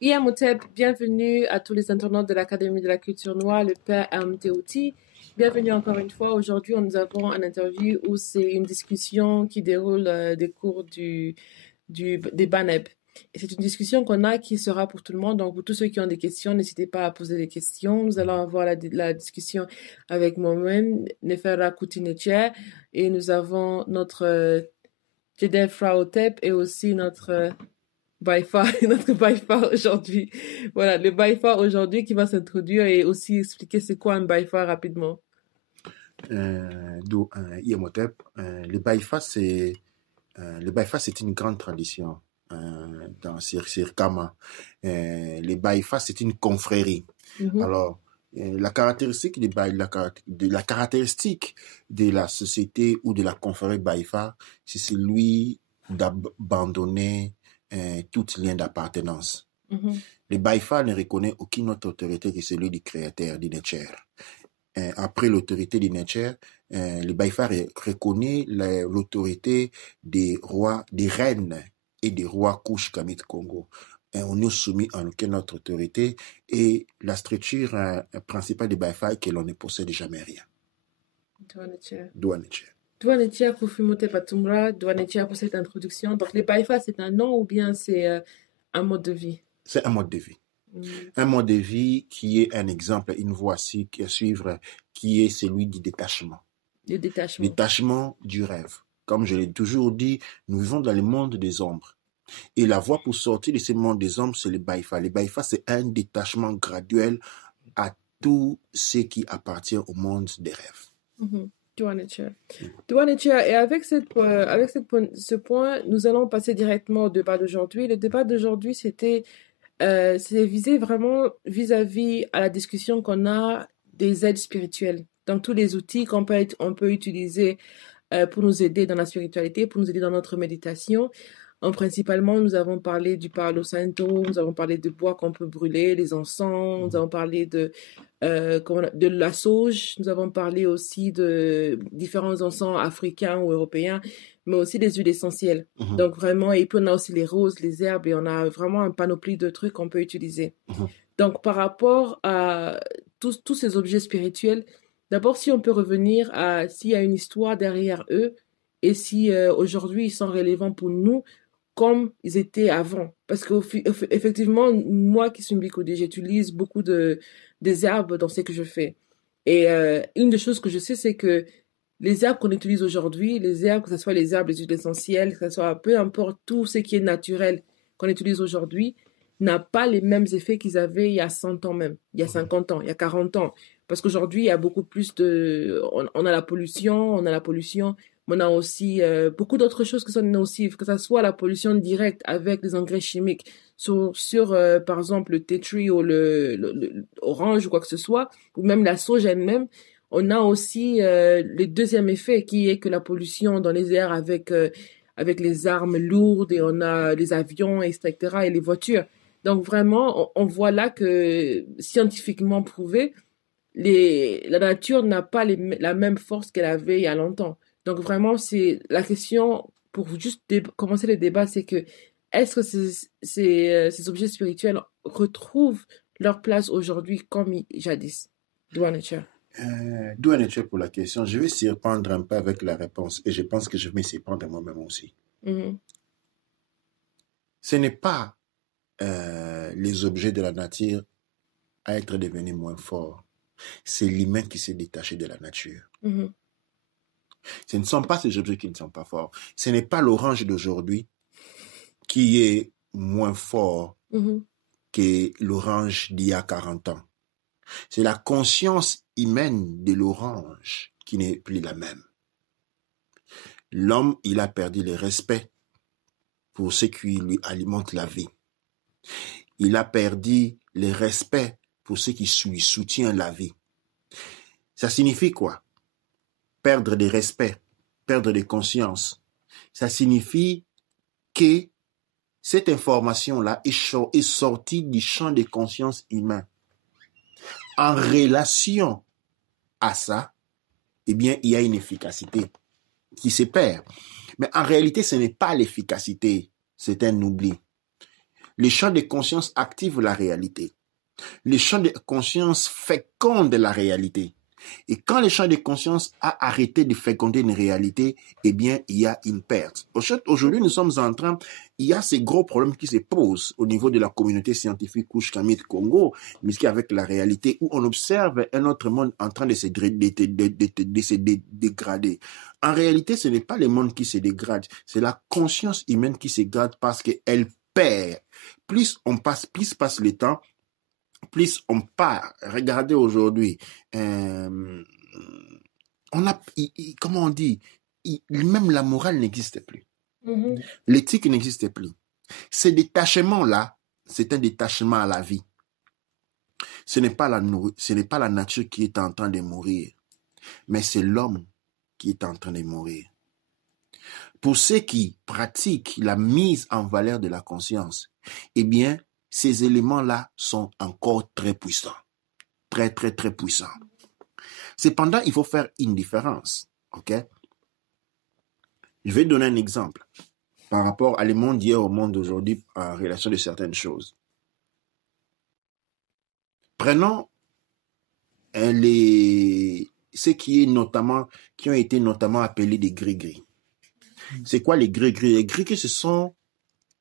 Iamotep, bienvenue à tous les internautes de l'Académie de la culture noire, le père Mtouti. Bienvenue encore une fois. Aujourd'hui, nous avons un interview où c'est une discussion qui déroule des cours des BANEB. Et c'est une discussion qu'on a qui sera pour tout le monde. Donc, pour tous ceux qui ont des questions, n'hésitez pas à poser des questions. Nous allons avoir la discussion avec moi-même, Nefera Koutinetche, et nous avons notre Jedef Fraotep et aussi notre notre Baifa aujourd'hui. Voilà, le Baifa aujourd'hui qui va s'introduire et aussi expliquer c'est quoi un Baifa rapidement. Iemotep, le Baifa, c'est une grande tradition dans Sirkama. Le Baifa, c'est une confrérie. Alors, la caractéristique la caractéristique de la société ou de la confrérie Baifa, c'est celui d'abandonner tout lien d'appartenance. Le Baifa ne reconnaît aucune autre autorité que celui du créateur, du Netcher. Après l'autorité du Netcher, le Baifa reconnaît l'autorité des rois, des reines et des rois Kush Kamit Congo. On n'est soumis à aucune autre autorité et la structure principale du Baifa est que l'on ne possède jamais rien. Douanetcher Kufimote Patumra, Douanetcher pour cette introduction. Donc, le Baifa, c'est un nom ou bien c'est un mode de vie? C'est un mode de vie. Un mode de vie qui est un exemple, une voie à suivre, qui est celui du détachement. Le détachement. Détachement du rêve. Comme je l'ai toujours dit, nous vivons dans le monde des ombres. Et la voie pour sortir de ce monde des ombres, c'est le Baifa. Le Baifa, c'est un détachement graduel à tout ce qui appartient au monde des rêves. Douanetcher. Et avec ce point, nous allons passer directement au débat d'aujourd'hui. Le débat d'aujourd'hui, c'est visé vraiment vis-à-vis à la discussion qu'on a des aides spirituelles. Donc, tous les outils on peut utiliser pour nous aider dans la spiritualité, pour nous aider dans notre méditation. Principalement, nous avons parlé du Palo Santo, nous avons parlé de bois qu'on peut brûler, les encens, nous avons parlé de la sauge, nous avons parlé aussi de différents encens africains ou européens, mais aussi des huiles essentielles. Donc vraiment, et puis on a aussi les roses, les herbes, et on a vraiment un panoplie de trucs qu'on peut utiliser. Donc par rapport à tous ces objets spirituels, d'abord si on peut revenir à s'il y a une histoire derrière eux, et si aujourd'hui ils sont relevants pour nous, comme ils étaient avant. Parce qu'effectivement, moi qui suis Mbikode, j'utilise beaucoup des herbes dans ce que je fais. Et une des choses que je sais, c'est que les herbes qu'on utilise aujourd'hui, les herbes, que ce soit les herbes, les huiles essentielles, que ce soit peu importe tout ce qui est naturel qu'on utilise aujourd'hui, n'a pas les mêmes effets qu'ils avaient il y a 100 ans même, il y a 50 ans, il y a 40 ans. Parce qu'aujourd'hui, il y a beaucoup plus on a la pollution, on a aussi beaucoup d'autres choses qui sont nocives, que ce soit la pollution directe avec des engrais chimiques sur par exemple, le tea tree ou le orange ou quoi que ce soit, ou même la sauge elle-même. On a aussi le deuxième effet qui est que la pollution dans les airs avec les armes lourdes et on a les avions, etc. et les voitures. Donc vraiment, on voit là que scientifiquement prouvé, la nature n'a pas la même force qu'elle avait il y a longtemps. Donc vraiment, c'est la question, pour juste commencer le débat, c'est que est-ce que ces objets spirituels retrouvent leur place aujourd'hui comme jadis? Douanetcher. Douanetcher pour la question. Je vais s'y répondre un peu avec la réponse et je pense que je vais s'y répondre moi-même aussi. Ce n'est pas les objets de la nature à être devenus moins forts. C'est l'humain qui s'est détaché de la nature. Ce ne sont pas ces objets qui ne sont pas forts. Ce n'est pas l'orange d'aujourd'hui qui est moins fort que l'orange d'il y a 40 ans. C'est la conscience humaine de l'orange qui n'est plus la même. L'homme, il a perdu le respect pour ce qui lui alimente la vie. Il a perdu le respect pour ce qui lui soutient la vie. Ça signifie quoi? Perdre de respect, perdre de conscience. Ça signifie que cette information-là est sortie du champ de conscience humain. En relation à ça, eh bien, il y a une efficacité qui se perd. Mais en réalité, ce n'est pas l'efficacité, c'est un oubli. Les champs de conscience activent la réalité. Les champs de conscience fécondent la réalité. Et quand le champ de conscience a arrêté de féconder une réalité, eh bien, il y a une perte. Aujourd'hui, nous sommes en train, il y a ces gros problèmes qui se posent au niveau de la communauté scientifique Kouch-Kamit Congo, mais qui avec la réalité où on observe un autre monde en train de se dégrader. En réalité, ce n'est pas le monde qui se dégrade, c'est la conscience humaine qui se dégrade parce qu'elle perd. Plus passe le temps, plus on part. Regardez aujourd'hui, on a, comment on dit, même la morale n'existe plus. Mm-hmm. L'éthique n'existe plus. Ce détachement-là, c'est un détachement à la vie. Ce n'est pas la nature qui est en train de mourir, mais c'est l'homme qui est en train de mourir. Pour ceux qui pratiquent la mise en valeur de la conscience, eh bien, ces éléments-là sont encore très puissants. Très, très, très puissants. Cependant, il faut faire une différence. OK? Je vais donner un exemple par rapport à le monde d'hier au monde d'aujourd'hui en relation de certaines choses. Prenons ceux qui ont été notamment appelés des gris-gris. C'est quoi les gris-gris? Les gris-gris,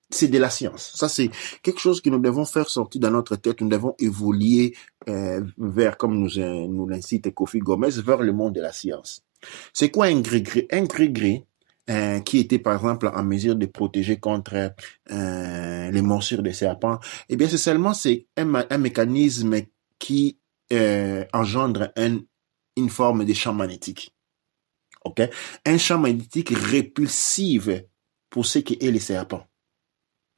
c'est de la science. Ça, c'est quelque chose que nous devons faire sortir dans notre tête. Nous devons évoluer vers, comme nous l'incite Kofi Gomez, vers le monde de la science. C'est quoi un gris-gris? Un gris-gris qui était, par exemple, en mesure de protéger contre les morsures des serpents, eh bien, c'est un mécanisme qui engendre une forme de champ magnétique. OK? Un champ magnétique répulsif pour ce qui est les serpents.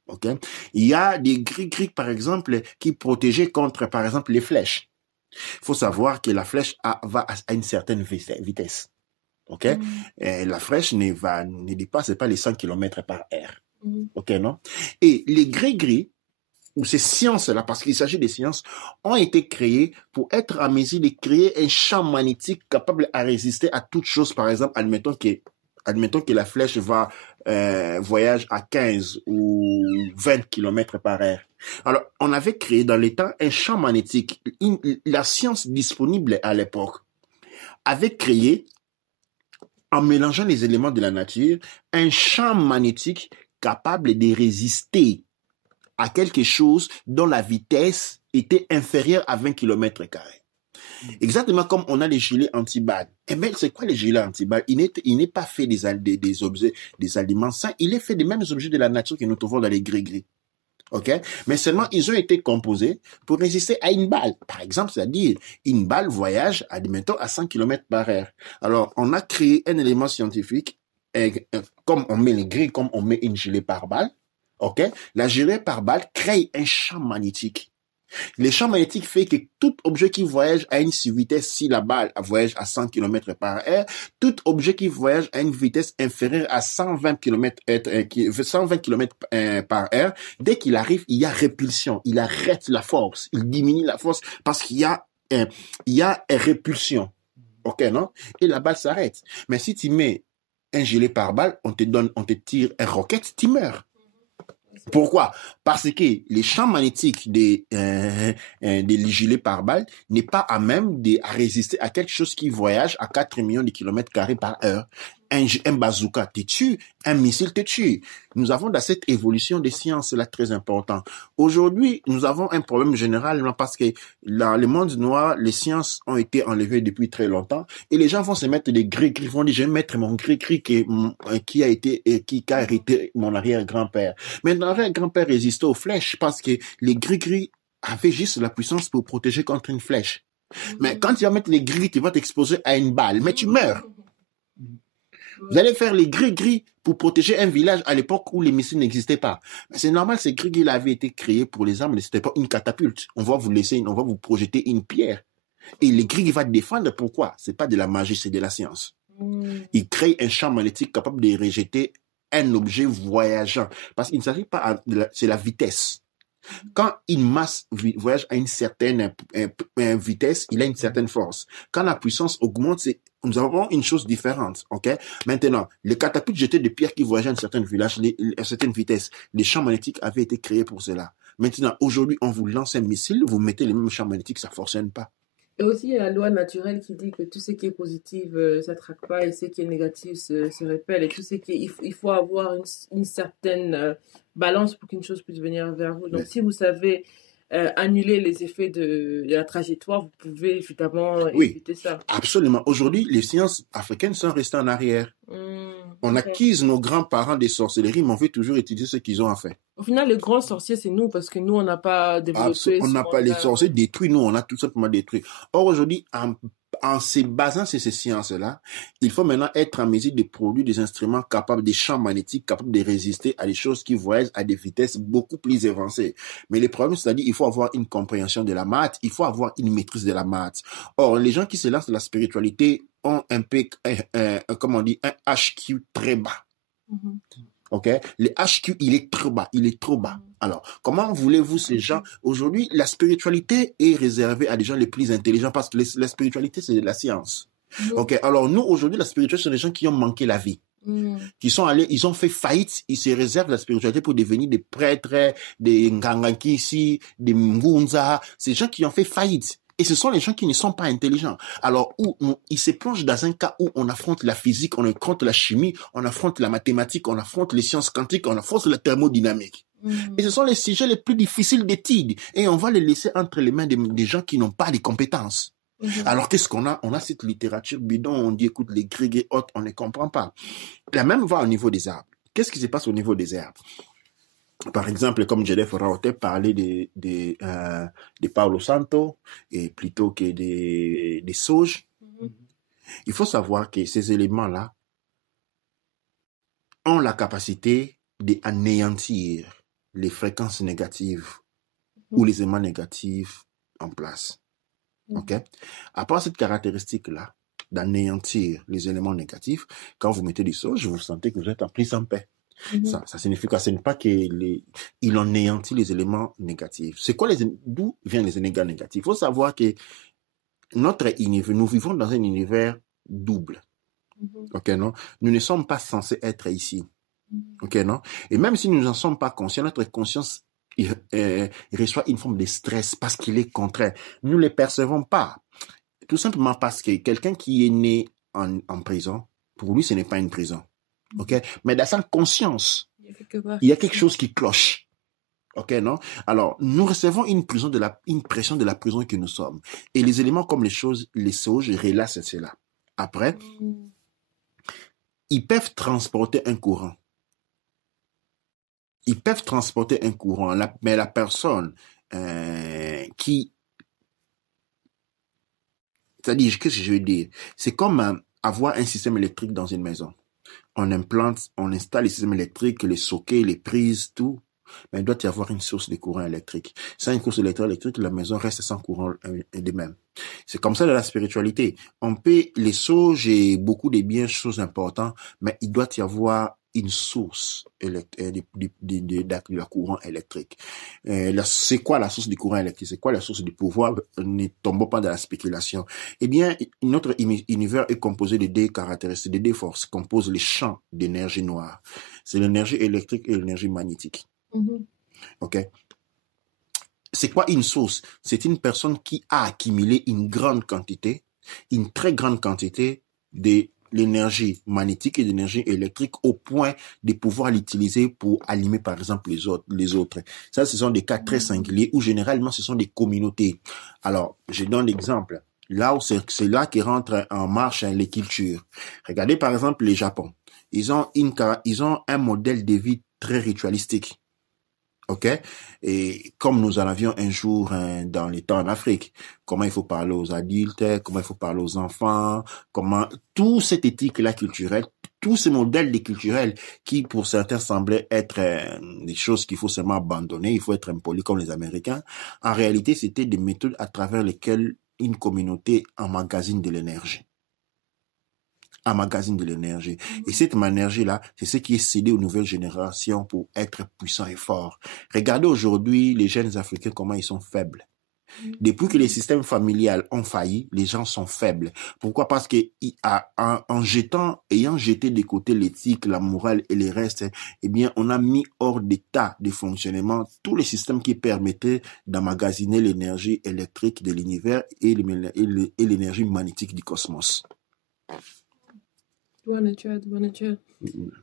Okay. Il y a des gris-gris, par exemple, qui protégeaient contre, par exemple, les flèches. Il faut savoir que la flèche va à une certaine vitesse. Okay? La flèche ne dépasse pas les 100 km par heure. OK, non? Et les gris-gris, ou ces sciences-là, parce qu'il s'agit des sciences, ont été créées pour être en mesure de créer un champ magnétique capable à résister à toute chose. Par exemple, admettons que la flèche voyage à 15 ou 20 km par heure. Alors, on avait créé dans les temps un champ magnétique. La science disponible à l'époque avait créé, en mélangeant les éléments de la nature, un champ magnétique capable de résister à quelque chose dont la vitesse était inférieure à 20 km/h. Exactement comme on a les gilets anti-balles. Eh bien, c'est quoi les gilets anti-balles? Il n'est pas fait des objets, des aliments sains. Il est fait des mêmes objets de la nature que nous trouvons dans les gris-gris. OK? Mais seulement, ils ont été composés pour résister à une balle. Par exemple, c'est-à-dire, une balle voyage, admettons, à 100 km par heure. Alors, on a créé un élément scientifique, comme on met les grilles, comme on met une gilet pare-balles. OK? La gilet pare-balles crée un champ magnétique. Le champ magnétique fait que tout objet qui voyage à une vitesse, si la balle voyage à 100 km par heure, tout objet qui voyage à une vitesse inférieure à 120 km par heure, dès qu'il arrive, il y a répulsion. Il arrête la force. Il diminue la force parce qu'il y a répulsion. OK, non? Et la balle s'arrête. Mais si tu mets un gilet pare-balles, on te tire un roquette, tu meurs. Pourquoi? Parce que les champs magnétiques des gilets pare-balles n'est pas à même à résister à quelque chose qui voyage à 4 millions de kilomètres carrés par heure. Un bazooka te tue, un missile te tue. Nous avons dans cette évolution des sciences là très important. Aujourd'hui, nous avons un problème général parce que dans le monde noir, les sciences ont été enlevées depuis très longtemps et les gens vont se mettre des gris-gris, vont dire je vais mettre mon gris-gris qui a hérité mon arrière-grand-père. Mais mon arrière-grand-père résistait aux flèches parce que les gris-gris avaient juste la puissance pour protéger contre une flèche. Mais quand tu vas mettre les gris, tu vas t'exposer à une balle, mais tu meurs. Vous allez faire les gris-gris pour protéger un village à l'époque où les missiles n'existaient pas. Mais c'est normal, ces gris-gris avaient été créés pour les armes, mais c'était pas une catapulte. On va vous projeter une pierre. Et les gris-gris vont te défendre. Pourquoi? C'est pas de la magie, c'est de la science. Ils créent un champ magnétique capable de rejeter un objet voyageant. Parce qu'il ne s'agit pas c'est la vitesse. Quand une masse voyage à une certaine vitesse, il a une certaine force. Quand la puissance augmente, nous avons une chose différente, ok? Maintenant, les catapultes jetées de pierres qui voyageaient à à certaines vitesses, les champs magnétiques avaient été créés pour cela. Maintenant, aujourd'hui, on vous lance un missile, vous mettez les mêmes champs magnétiques, ça ne fonctionne pas. Et aussi, il y a la loi naturelle qui dit que tout ce qui est positif s'attraque pas et ce qui est négatif se répète. Et tout ce qui est, il faut avoir une certaine balance pour qu'une chose puisse venir vers vous. Donc, si vous savez annuler les effets de la trajectoire, vous pouvez évidemment éviter ça. Absolument. Aujourd'hui, les sciences africaines sont restées en arrière. On accuse nos grands-parents des sorcelleries, mais on veut toujours utiliser ce qu'ils ont fait. Au final, le grand sorcier, c'est nous, parce que nous, on n'a pas développé... On n'a pas les sorciers détruits, nous, on a tout simplement détruit. Or, aujourd'hui, en se basant sur ces sciences-là, il faut maintenant être en mesure de produire des instruments capables, des champs magnétiques capables de résister à des choses qui voyagent à des vitesses beaucoup plus avancées. Mais le problème, c'est-à-dire, il faut avoir une compréhension de la maths, il faut avoir une maîtrise de la maths. Or, les gens qui se lancent dans la spiritualité ont un peu, comme on dit, un HQ très bas. Ok, le HQ, il est trop bas, Alors, comment voulez-vous ces gens? Aujourd'hui, la spiritualité est réservée à des gens les plus intelligents parce que la spiritualité, c'est de la science. Ok, alors nous, aujourd'hui, la spiritualité, c'est des gens qui ont manqué la vie. Qui sont allés, ils ont fait faillite, ils se réservent la spiritualité pour devenir des prêtres, des Ngangakisi, des Ngunza, ces gens qui ont fait faillite. Et ce sont les gens qui ne sont pas intelligents. Alors, ils se plongent dans un cas où on affronte la physique, on affronte la chimie, on affronte la mathématique, on affronte les sciences quantiques, on affronte la thermodynamique. Et ce sont les sujets les plus difficiles d'étude. Et on va les laisser entre les mains des gens qui n'ont pas les compétences. Alors, qu'est-ce qu'on a? On a cette littérature bidon, on dit, écoute, les Grecs et autres, on ne comprend pas. La même va au niveau des arbres. Qu'est-ce qui se passe au niveau des arbres? Par exemple, comme Jedef Raoté parlait de Palo Santo, et plutôt que des sauges, il faut savoir que ces éléments-là ont la capacité d'anéantir les fréquences négatives ou les éléments négatifs en place. Ok? À part cette caractéristique-là, d'anéantir les éléments négatifs, quand vous mettez du sauge, vous sentez que vous êtes en plus en paix. Ça signifie quoi? Ce n'est pas qu'il anéantit les éléments négatifs. C'est quoi d'où viennent les éléments négatifs? Il faut savoir que notre univers, nous vivons dans un univers double. Ok, non? Nous ne sommes pas censés être ici. Ok, non? Et même si nous n'en sommes pas conscients, notre conscience reçoit une forme de stress parce qu'il est contraire. Nous ne les percevons pas. Tout simplement parce que quelqu'un qui est né en prison, pour lui, ce n'est pas une prison. Okay? Mais dans sa conscience, il y a quelque chose qui cloche. Ok, non? Alors, nous recevons une pression de la prison que nous sommes. Et les éléments comme les sauges relâchent cela. Après, ils peuvent transporter un courant. Mais la personne qui... C'est-à-dire, qu'est-ce que je veux dire? C'est comme avoir un système électrique dans une maison. On installe les systèmes électriques, les sockets, les prises, tout. Mais il doit y avoir une source de courant électrique. Sans une source électrique, la maison reste sans courant de même. C'est comme ça dans la spiritualité. On peut les sauges et beaucoup de biens, choses importantes, mais il doit y avoir une source de la courant électrique. C'est quoi la source du courant électrique? C'est quoi la source du pouvoir? Ne tombons pas dans la spéculation. Eh bien, notre univers est composé de deux caractéristiques, de deux forces, composent les champs d'énergie noire. C'est l'énergie électrique et l'énergie magnétique. Ok? C'est quoi une source? C'est une personne qui a accumulé une très grande quantité de l'énergie magnétique et l'énergie électrique au point de pouvoir l'utiliser pour allumer par exemple les autres. Ça, ce sont des cas très singuliers où généralement ce sont des communautés. Alors, je donne l'exemple. Là où c'est là qui rentre en marche les cultures. Regardez par exemple les Japon. Ils ont un modèle de vie très ritualistique. Ok? Et comme nous en avions un jour dans les temps en Afrique, comment il faut parler aux adultes, comment il faut parler aux enfants, tout cette éthique-là culturelle, tous ces modèles culturels qui pour certains semblaient être des choses qu'il faut seulement abandonner, il faut être impoli comme les Américains, en réalité c'était des méthodes à travers lesquelles une communauté emmagasine de l'énergie. Et cette énergie-là, c'est ce qui est cédé aux nouvelles générations pour être puissants et forts. Regardez aujourd'hui les jeunes Africains, comment ils sont faibles. Depuis que les systèmes familiales ont failli, les gens sont faibles. Pourquoi? Parce que ayant jeté de côté l'éthique, la morale et les restes, eh bien, on a mis hors d'état de fonctionnement tous les systèmes qui permettaient d'emmagasiner l'énergie électrique de l'univers et l'énergie magnétique du cosmos. Douane nature.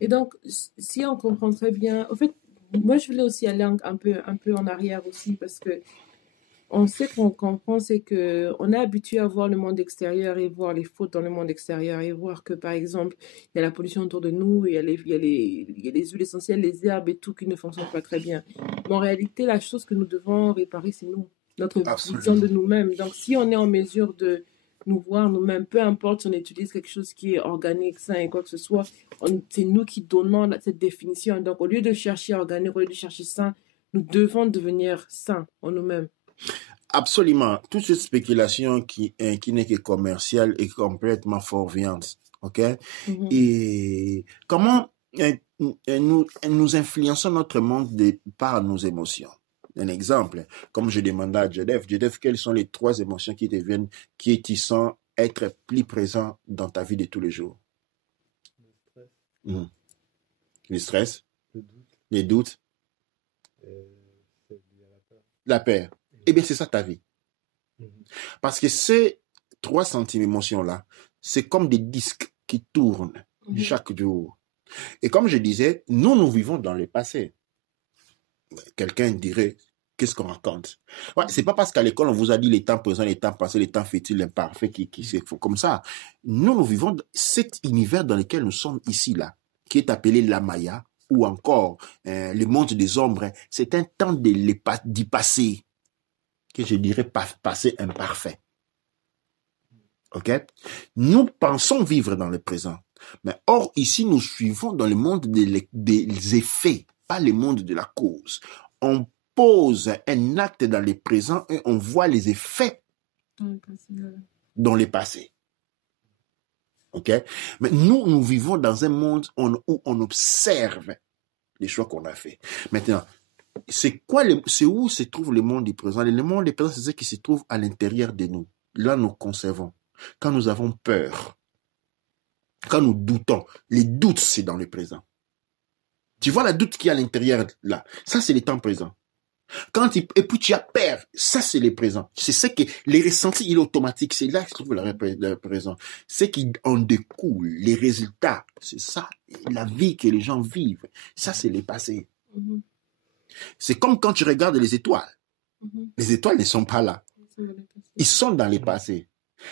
Et donc, si on comprend très bien, en fait, moi, je voulais aussi aller un peu en arrière aussi parce que on sait qu'on comprend, c'est que on est habitué à voir le monde extérieur et voir les fautes dans le monde extérieur et voir que, par exemple, il y a la pollution autour de nous, il y a les huiles essentielles, les herbes et tout qui ne fonctionnent pas très bien. Mais en réalité, la chose que nous devons réparer, c'est nous, notre vision de nous-mêmes. Donc, si on est en mesure de nous voir nous-mêmes, peu importe si on utilise quelque chose qui est organique, sain et quoi que ce soit, c'est nous qui donnons cette définition. Donc, au lieu de chercher organique, au lieu de chercher sain, nous devons devenir sains en nous-mêmes. Absolument. Toute cette spéculation qui n'est que commerciale est complètement fourviante. OK? Et comment nous influençons notre monde par nos émotions? Un exemple, comme je demandais à Jodef, quelles sont les 3 émotions qui te sent être plus présent dans ta vie de tous les jours? Le stress. Les doutes. La peur. Eh bien, c'est ça ta vie. Parce que ces 3 sentiments, émotions-là, c'est comme des disques qui tournent chaque jour. Et comme je disais, nous vivons dans le passé. Quelqu'un dirait, qu'est-ce qu'on raconte? Ouais, c'est pas parce qu'à l'école, on vous a dit les temps présents, les temps passés, les temps fétiles, l'imparfait, qui c'est comme ça. Nous vivons cet univers dans lequel nous sommes ici, là, qui est appelé la Maya, ou encore le monde des ombres. C'est un temps du passé, que je dirais passé imparfait. OK? Nous pensons vivre dans le présent. Mais or, ici, nous suivons dans le monde des effets, pas le monde de la cause. On pose un acte dans le présent et on voit les effets dans le passé. OK? Mais nous vivons dans un monde où on observe les choix qu'on a faits. Maintenant, c'est où se trouve le monde du présent? Le monde du présent, c'est ce qui se trouve à l'intérieur de nous. Là, nous conservons. Quand nous avons peur, quand nous doutons, les doutes, c'est dans le présent. Tu vois la doute qui est à l'intérieur, là. Ça, c'est le temps présent. Et puis tu as peur, ça, c'est le présent. C'est ce que les ressentis, il est automatique. C'est là que se trouve le présent. Ce qui en découle, les résultats, c'est ça. La vie que les gens vivent, ça, c'est le passé. C'est comme quand tu regardes les étoiles. Les étoiles ne sont pas là. Ils sont dans le passé.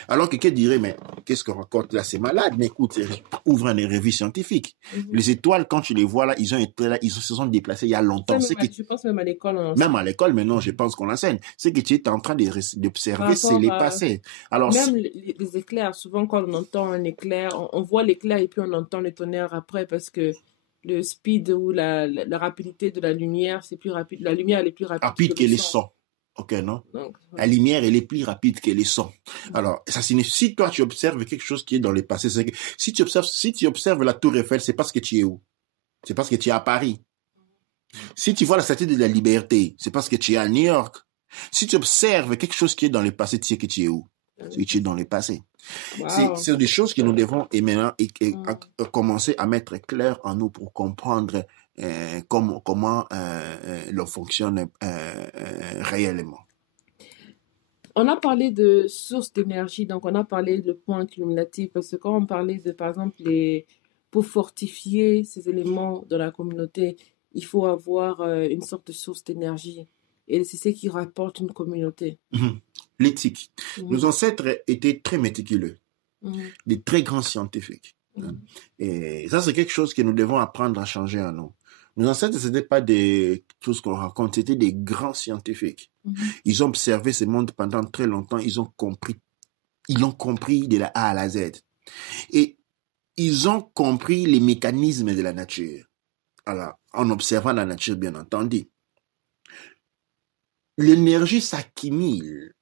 Alors que quelqu'un dirait, mais qu'est-ce qu'on raconte là? C'est malade. Mais écoute, ouvre une revue scientifique. Les étoiles, quand tu les vois là, ils ont été là, ils se sont déplacés il y a longtemps. Je pense même à l'école. Même à l'école, maintenant, je pense qu'on l'enseigne. Ce que tu es en train d'observer, c'est les passés. Alors, même les éclairs, souvent quand on entend un éclair, on voit l'éclair et puis on entend le tonnerre après parce que le speed ou la rapidité de la lumière, c'est plus rapide. La lumière, elle est plus rapide que les sons. OK, non? Donc, la lumière, elle est plus rapide que les sons. Alors, ça signifie, si toi, tu observes quelque chose qui est dans le passé, c'est que si tu observes la Tour Eiffel, c'est parce que tu es où? C'est parce que tu es à Paris. Si tu vois la Statue de la Liberté, c'est parce que tu es à New York. Si tu observes quelque chose qui est dans le passé, tu sais que tu es où? C'est que tu es dans le passé. Wow. C'est des choses que nous devons commencer à mettre clair en nous pour comprendre comment l'on fonctionne réellement. On a parlé de sources d'énergie, donc on a parlé de points cumulatifs, parce que quand on parlait de, par exemple, pour fortifier ces éléments de la communauté, il faut avoir une sorte de source d'énergie. Et c'est ce qui rapporte une communauté. L'éthique. Nos ancêtres étaient très méticuleux, des très grands scientifiques. Et ça, c'est quelque chose que nous devons apprendre à changer en nous. Nos ancêtres, ce n'étaient pas des choses qu'on raconte, c'était des grands scientifiques. Ils ont observé ce monde pendant très longtemps, ils l'ont compris de la A à la Z. Et ils ont compris les mécanismes de la nature. Alors, en observant la nature, bien entendu. L'énergie s'accumule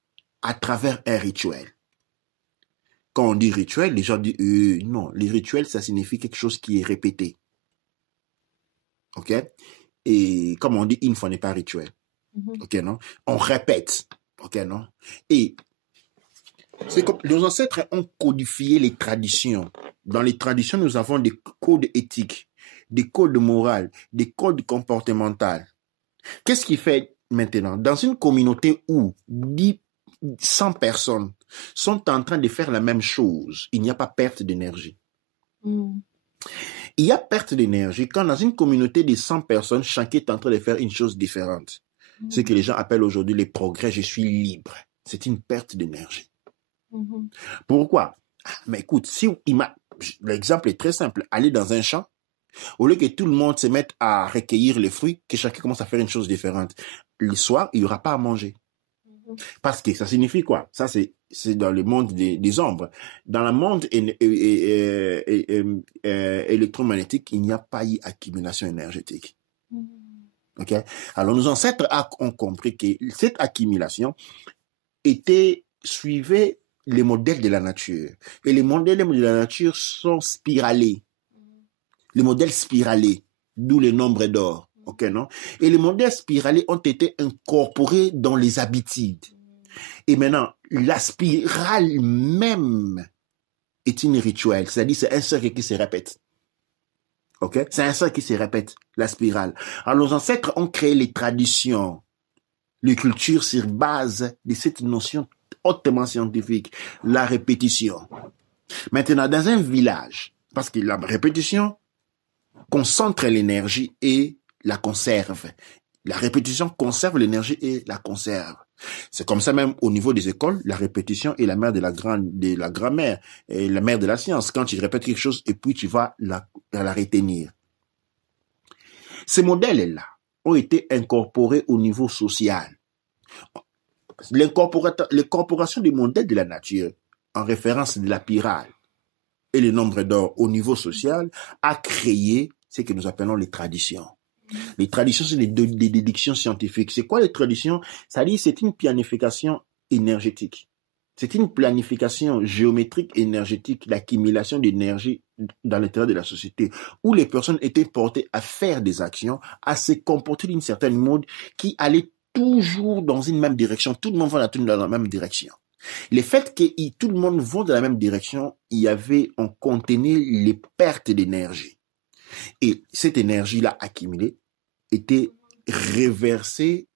à travers un rituel. Quand on dit rituel, les gens disent non, les rituels, ça signifie quelque chose qui est répété. OK? Et comme on dit, une fois n'est pas rituel. OK, non? On répète. Ok, non? Et c'est comme nos ancêtres ont codifié les traditions. Dans les traditions, nous avons des codes éthiques, des codes moraux, des codes comportementaux. Qu'est-ce qui fait maintenant? Dans une communauté où 100 personnes sont en train de faire la même chose, il n'y a pas perte d'énergie. Il y a perte d'énergie quand dans une communauté de 100 personnes, chacun est en train de faire une chose différente. Ce que les gens appellent aujourd'hui les progrès, je suis libre. C'est une perte d'énergie. Pourquoi? Mais écoute, l'exemple est très simple. Aller dans un champ, au lieu que tout le monde se mette à recueillir les fruits, que chacun commence à faire une chose différente. Le soir, il n'y aura pas à manger. Parce que ça signifie quoi? Ça, c'est dans le monde des ombres. Dans le monde électromagnétique, il n'y a pas eu accumulation énergétique. Ok? Alors, nos ancêtres ont compris que cette accumulation suivait les modèles de la nature. Et les modèles de la nature sont spiralés. Les modèles spiralés, d'où le nombre d'or. Ok, non? Et les modèles spiralés ont été incorporés dans les habitudes. Et maintenant, la spirale même est une rituel. C'est-à-dire, c'est un cercle qui se répète. Ok? C'est un cercle qui se répète, la spirale. Alors, nos ancêtres ont créé les traditions, les cultures sur base de cette notion hautement scientifique, la répétition. Maintenant, dans un village, parce que la répétition concentre l'énergie et la conserve. La répétition conserve l'énergie et la conserve. C'est comme ça même au niveau des écoles, la répétition est la mère de la grammaire et la mère de la science. Quand tu répètes quelque chose et puis tu vas la retenir. Ces modèles-là ont été incorporés au niveau social. L'incorporation des modèles de la nature en référence de la pyrale et le nombre d'or au niveau social a créé ce que nous appelons les traditions. Les traditions, c'est des déductions scientifiques. C'est quoi les traditions? C'est-à-dire, c'est une planification énergétique. C'est une planification géométrique énergétique, l'accumulation d'énergie dans l'intérieur de la société, où les personnes étaient portées à faire des actions, à se comporter d'une certaine mode qui allait toujours dans une même direction. Tout le monde va dans la même direction. Le fait que tout le monde va dans la même direction, on contenait les pertes d'énergie. Et cette énergie-là accumulée était reversée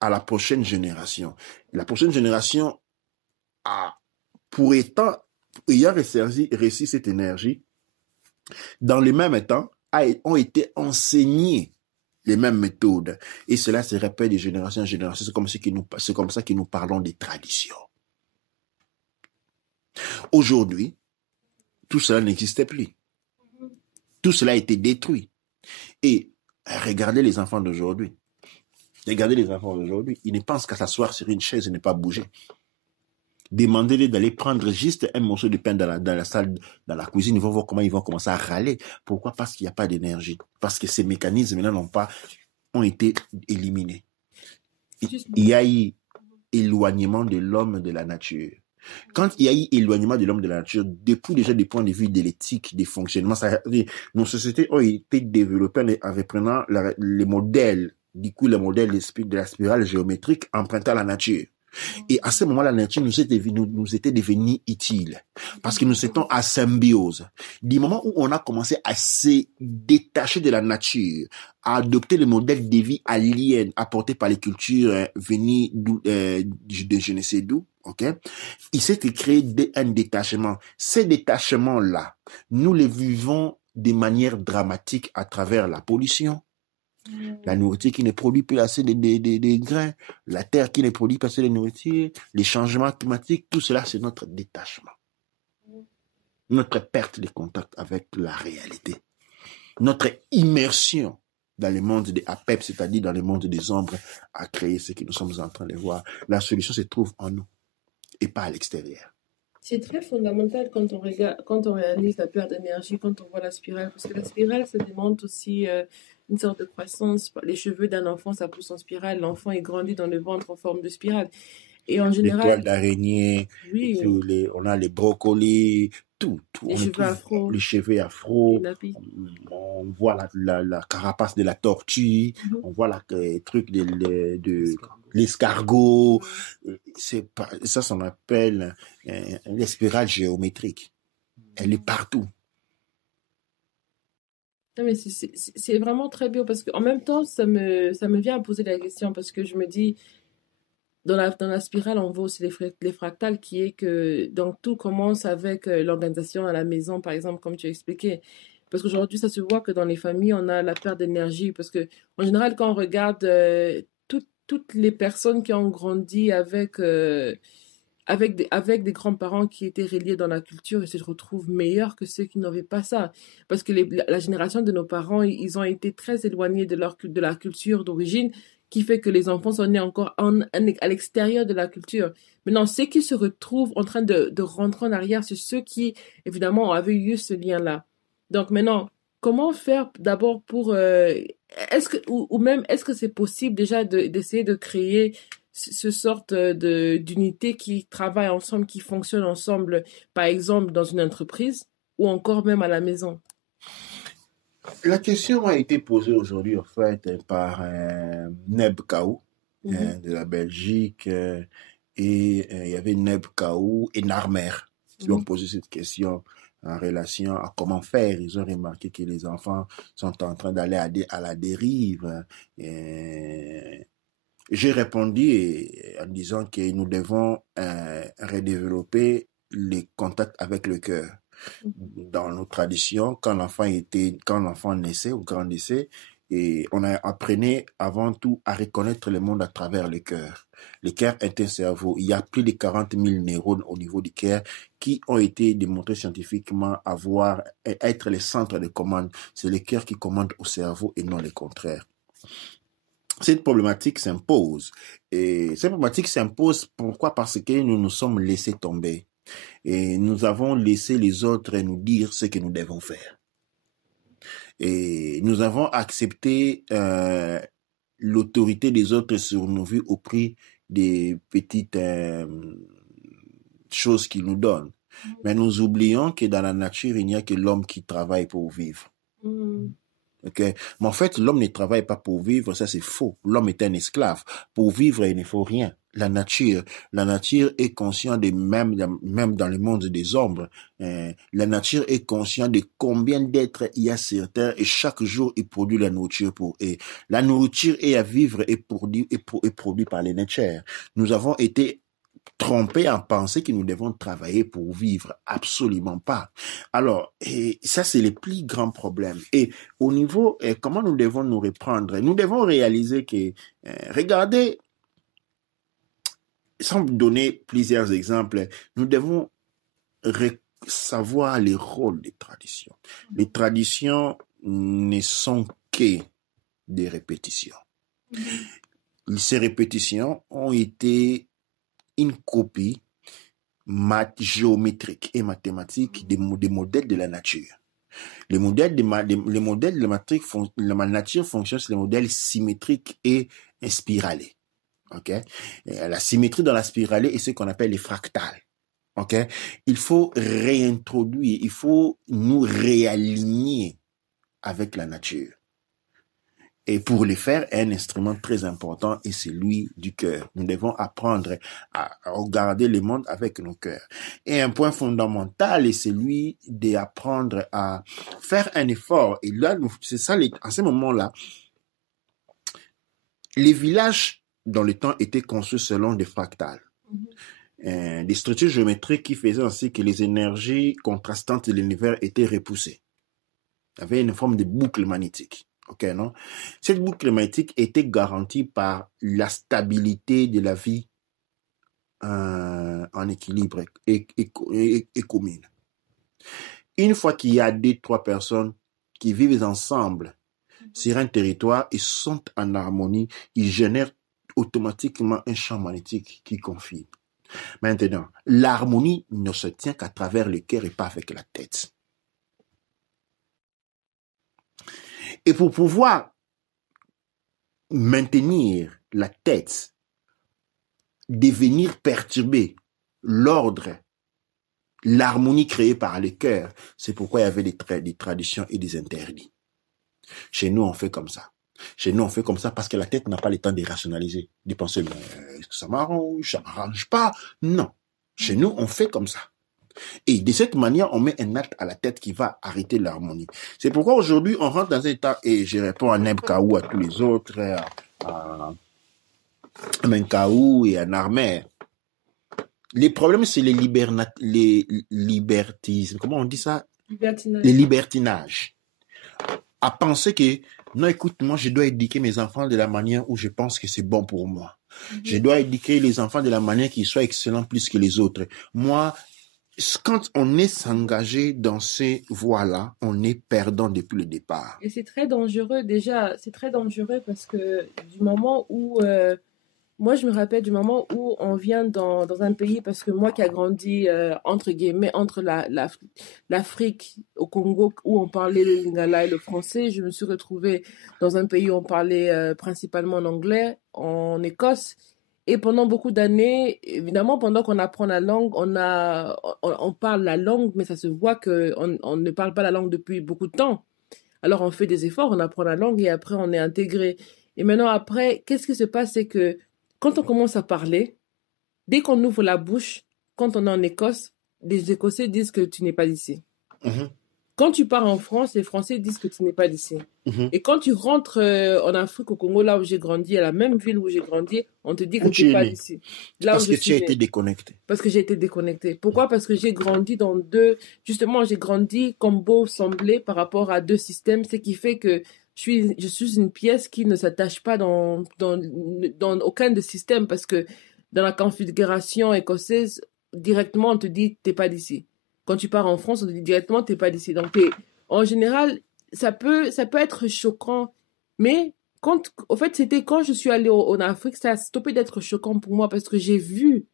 à la prochaine génération. La prochaine génération ayant reçu cette énergie, dans le même temps, ont été enseignés les mêmes méthodes. Et cela se répète de génération en génération. C'est comme ça que nous parlons des traditions. Aujourd'hui, tout cela n'existait plus. Tout cela a été détruit. Et regardez les enfants d'aujourd'hui. Ils ne pensent qu'à s'asseoir sur une chaise et ne pas bouger. Demandez-les d'aller prendre juste un morceau de pain dans la salle, dans la cuisine. Ils vont voir comment ils vont commencer à râler. Pourquoi? Parce qu'il n'y a pas d'énergie. Parce que ces mécanismes-là ont été éliminés. Il y a eu éloignement de l'homme de la nature. Quand il y a eu éloignement de l'homme de la nature, depuis déjà du point de vue de l'éthique, des fonctionnements, nos sociétés ont été développées en reprenant les modèles, le modèle de la spirale géométrique emprunté à la nature. Et à ce moment, la nature nous était devenue utile parce que nous étions à symbiose. Du moment où on a commencé à se détacher de la nature, à adopter le modèle de vie alien apporté par les cultures venues de je ne sais d'où, ok, il s'est créé un détachement. Ces détachements-là, nous les vivons de manière dramatique à travers la pollution. La nourriture qui ne produit plus assez de grains, la terre qui ne produit pas assez de nourriture, les changements climatiques, tout cela, c'est notre détachement. Notre perte de contact avec la réalité. Notre immersion dans le monde des APEP, c'est-à-dire dans le monde des ombres, a créé ce que nous sommes en train de voir. La solution se trouve en nous et pas à l'extérieur. C'est très fondamental quand on réalise la perte d'énergie, quand on voit la spirale, parce que la spirale, ça demande aussi une sorte de croissance. Les cheveux d'un enfant, ça pousse en spirale. L'enfant, il grandit dans le ventre en forme de spirale. Et en général, les toiles d'araignée, oui, on a les brocolis, tout. Les cheveux afro. Les cheveux afro, on voit la carapace de la tortue, on voit le truc de l'escargot. Ça qu'on appelle une spirale géométrique. Elle est partout. Non, mais c'est vraiment très bien parce qu'en même temps, ça me vient à poser la question parce que je me dis, dans la spirale, on voit aussi les fractales qui est que donc tout commence avec l'organisation à la maison, par exemple, comme tu as expliqué. Parce qu'aujourd'hui, ça se voit que dans les familles, on a la perte d'énergie. Parce que, en général, quand on regarde toutes les personnes qui ont grandi avec des grands-parents qui étaient reliés dans la culture, ils se retrouvent meilleurs que ceux qui n'avaient pas ça. Parce que la génération de nos parents, ils ont été très éloignés de la culture d'origine, qui fait que les enfants sont nés encore à l'extérieur de la culture. Maintenant, ceux qui se retrouvent en train de rentrer en arrière, c'est ceux qui, évidemment, avaient eu ce lien-là. Donc maintenant, comment faire d'abord pour... ou même, est-ce que c'est possible déjà d'essayer de créer ce sorte d'unité qui travaille ensemble, qui fonctionne ensemble, par exemple dans une entreprise ou encore même à la maison? La question a été posée aujourd'hui, en fait, par Neb Kaou de la Belgique et il y avait Neb Kaou et Narmer qui ont posé cette question en relation à comment faire. Ils ont remarqué que les enfants sont en train d'aller à la dérive. J'ai répondu en disant que nous devons redévelopper les contacts avec le cœur. Dans nos traditions, quand l'enfant naissait ou grandissait, et on apprenait avant tout à reconnaître le monde à travers le cœur. Le cœur est un cerveau. Il y a plus de 40 000 neurones au niveau du cœur qui ont été démontrés scientifiquement être les centres de commande. C'est le cœur qui commande au cerveau et non le contraire. Cette problématique s'impose. Et cette problématique s'impose pourquoi? Parce que nous nous sommes laissés tomber. Et nous avons laissé les autres nous dire ce que nous devons faire. Et nous avons accepté l'autorité des autres sur nos vies au prix des petites choses qu'ils nous donnent. Mais nous oublions que dans la nature, il n'y a que l'homme qui travaille pour vivre. Okay. Mais en fait, l'homme ne travaille pas pour vivre, ça c'est faux. L'homme est un esclave. Pour vivre, il ne faut rien. La nature est consciente même dans le monde des ombres. La nature est consciente de combien d'êtres il y a sur Terre et chaque jour, il produit la nourriture pour eux. La nourriture est à vivre et produit par les natures. Nous avons été trompés en pensant que nous devons travailler pour vivre. Absolument pas. Alors, et ça, c'est le plus grand problème. Et au niveau, comment nous devons nous reprendre? Nous devons réaliser que, regardez, sans donner plusieurs exemples, nous devons savoir les rôles des traditions. Les traditions ne sont que des répétitions. Ces répétitions ont été une copie géométrique et mathématique des modèles de la nature. Les modèles de la nature fonctionnent sur les modèles symétriques et spiralés. Okay? La symétrie dans la spiralée est ce qu'on appelle les fractales. Okay? Il faut réintroduire, il faut nous réaligner avec la nature. Et pour le faire, un instrument très important est celui du cœur. Nous devons apprendre à regarder le monde avec nos cœurs. Et un point fondamental est celui d'apprendre à faire un effort. Et là, c'est ça, à ce moment-là, les villages dans le temps étaient conçus selon des fractales. Des structures géométriques qui faisaient ainsi que les énergies contrastantes de l'univers étaient repoussées. Il y avait une forme de boucle magnétique. Okay, non? Cette boucle magnétique était garantie par la stabilité de la vie en équilibre et commune. Une fois qu'il y a 2-3 personnes qui vivent ensemble sur un territoire et sont en harmonie, ils génèrent automatiquement un champ magnétique qui confine. Maintenant, l'harmonie ne se tient qu'à travers le cœur et pas avec la tête. Et pour pouvoir maintenir la tête, devenir perturbée, l'ordre l'harmonie créée par le cœur. C'est pourquoi il y avait des traditions et des interdits. Chez nous, on fait comme ça. Chez nous, on fait comme ça parce que la tête n'a pas le temps de rationaliser, de penser, mais ça m'arrange pas. Non. Chez nous, on fait comme ça. Et de cette manière, on met un acte à la tête qui va arrêter l'harmonie. C'est pourquoi aujourd'hui, on rentre dans un état, et je réponds à Nebkaou, à tous les autres, à Menkaou et à Narmer. Les problèmes, c'est les libertismes. Comment on dit ça? Les libertinages. À penser que, non, écoute, moi, je dois éduquer mes enfants de la manière où je pense que c'est bon pour moi. Je dois éduquer les enfants de la manière qu'ils soient excellents plus que les autres. Moi, quand on est s'engager dans ces voies-là, on est perdant depuis le départ. Et c'est très dangereux, déjà, c'est très dangereux parce que du moment où... moi, je me rappelle du moment où on vient dans un pays, parce que moi qui a grandi, entre guillemets, entre l'Afrique au Congo, où on parlait le lingala et le français, je me suis retrouvée dans un pays où on parlait principalement en anglais, en Écosse. Et pendant beaucoup d'années, évidemment, pendant qu'on apprend la langue, on parle la langue, mais ça se voit qu'on ne parle pas la langue depuis beaucoup de temps. Alors, on fait des efforts, on apprend la langue et après, on est intégré. Et maintenant, après, qu'est-ce qui se passe? C'est que quand on commence à parler, dès qu'on ouvre la bouche, quand on est en Écosse, les Écossais disent que tu n'es pas d'ici. Mhm. Quand tu pars en France, les Français disent que tu n'es pas d'ici. Mhm. Et quand tu rentres en Afrique, au Congo, là où j'ai grandi, à la même ville où j'ai grandi, on te dit que tu n'es pas d'ici. Parce que tu as été déconnecté. Parce que j'ai été déconnecté. Pourquoi? Parce que j'ai grandi justement, j'ai grandi comme beau semblé par rapport à deux systèmes, ce qui fait que je suis une pièce qui ne s'attache pas dans aucun des systèmes, parce que dans la configuration écossaise, directement, on te dit, t'es pas d'ici. Quand tu pars en France, on te dit directement, t'es pas d'ici. Donc, en général, ça peut être choquant, mais au fait, c'était quand je suis allée en Afrique, ça a stoppé d'être choquant pour moi, parce que j'ai vu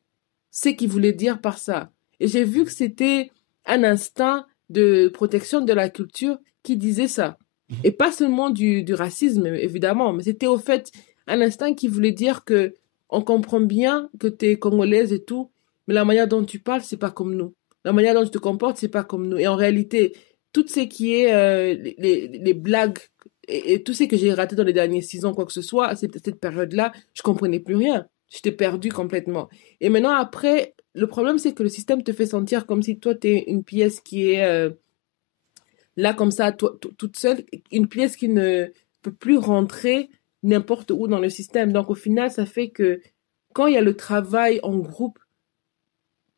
ce qu'il voulait dire par ça. Et j'ai vu que c'était un instinct de protection de la culture qui disait ça. Et pas seulement du racisme, évidemment, mais c'était au fait un instinct qui voulait dire que on comprend bien que tu es congolaise et tout, mais la manière dont tu parles, c'est pas comme nous. La manière dont tu te comportes, c'est pas comme nous. Et en réalité, tout ce qui est les blagues et tout ce que j'ai raté dans les derniers 6 ans, quoi que ce soit, à cette période-là, je comprenais plus rien. J'étais perdue complètement. Et maintenant, après, le problème, c'est que le système te fait sentir comme si toi, tu es une pièce qui est là, comme ça, toute seule, une pièce qui ne peut plus rentrer n'importe où dans le système. Donc, au final, ça fait que quand il y a le travail en groupe,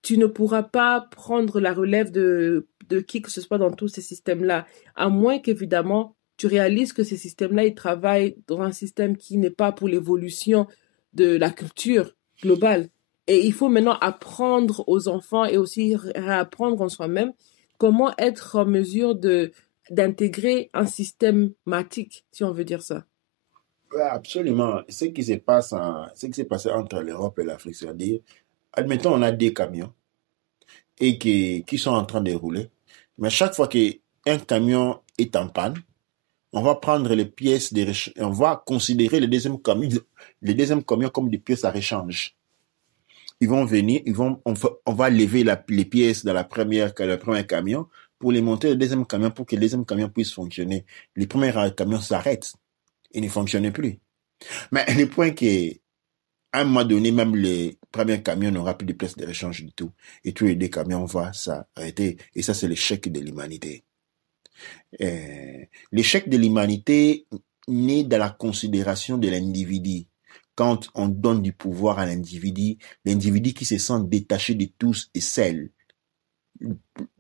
tu ne pourras pas prendre la relève de qui que ce soit dans tous ces systèmes-là, à moins qu'évidemment, tu réalises que ces systèmes-là, ils travaillent dans un système qui n'est pas pour l'évolution de la culture globale. Et il faut maintenant apprendre aux enfants et aussi réapprendre en soi-même comment être en mesure d'intégrer un système matique, si on veut dire ça. Ouais, absolument. Ce qui se s'est passé entre l'Europe et l'Afrique, c'est-à-dire, admettons, on a des camions et qui sont en train de rouler, mais chaque fois qu'un camion est en panne, on va prendre les pièces, on va considérer le deuxième camion comme des pièces à rechange. Ils vont venir, on va lever les pièces dans le premier camion pour les monter au deuxième camion pour que le deuxième camion puisse fonctionner. Les premiers camions s'arrêtent et ne fonctionnent plus. Mais le point qu'à un moment donné, même les premiers camions n'auront plus de pièces de rechange du tout. Et tous les deux camions vont s'arrêter. Et ça, c'est l'échec de l'humanité. L'échec de l'humanité naît dans la considération de l'individu. Quand on donne du pouvoir à l'individu qui se sent détaché de tous et seul,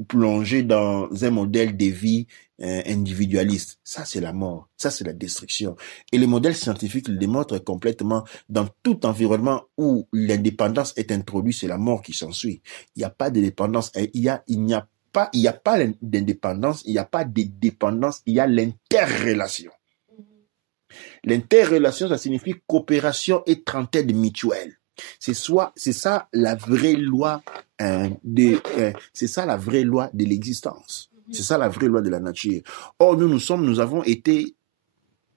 plongé dans un modèle de vie individualiste. Ça, c'est la mort. Ça, c'est la destruction. Et le modèle scientifique le démontre complètement. Dans tout environnement où l'indépendance est introduite, c'est la mort qui s'ensuit. Il n'y a pas de dépendance. Il n'y a pas d'indépendance, il n'y a pas de dépendance, il y a l'interrelation. L'interrelation, ça signifie coopération et entraide mutuelle. C'est ça la vraie loi c'est ça la vraie loi de l'existence. C'est ça la vraie loi de la nature. Or, nous avons été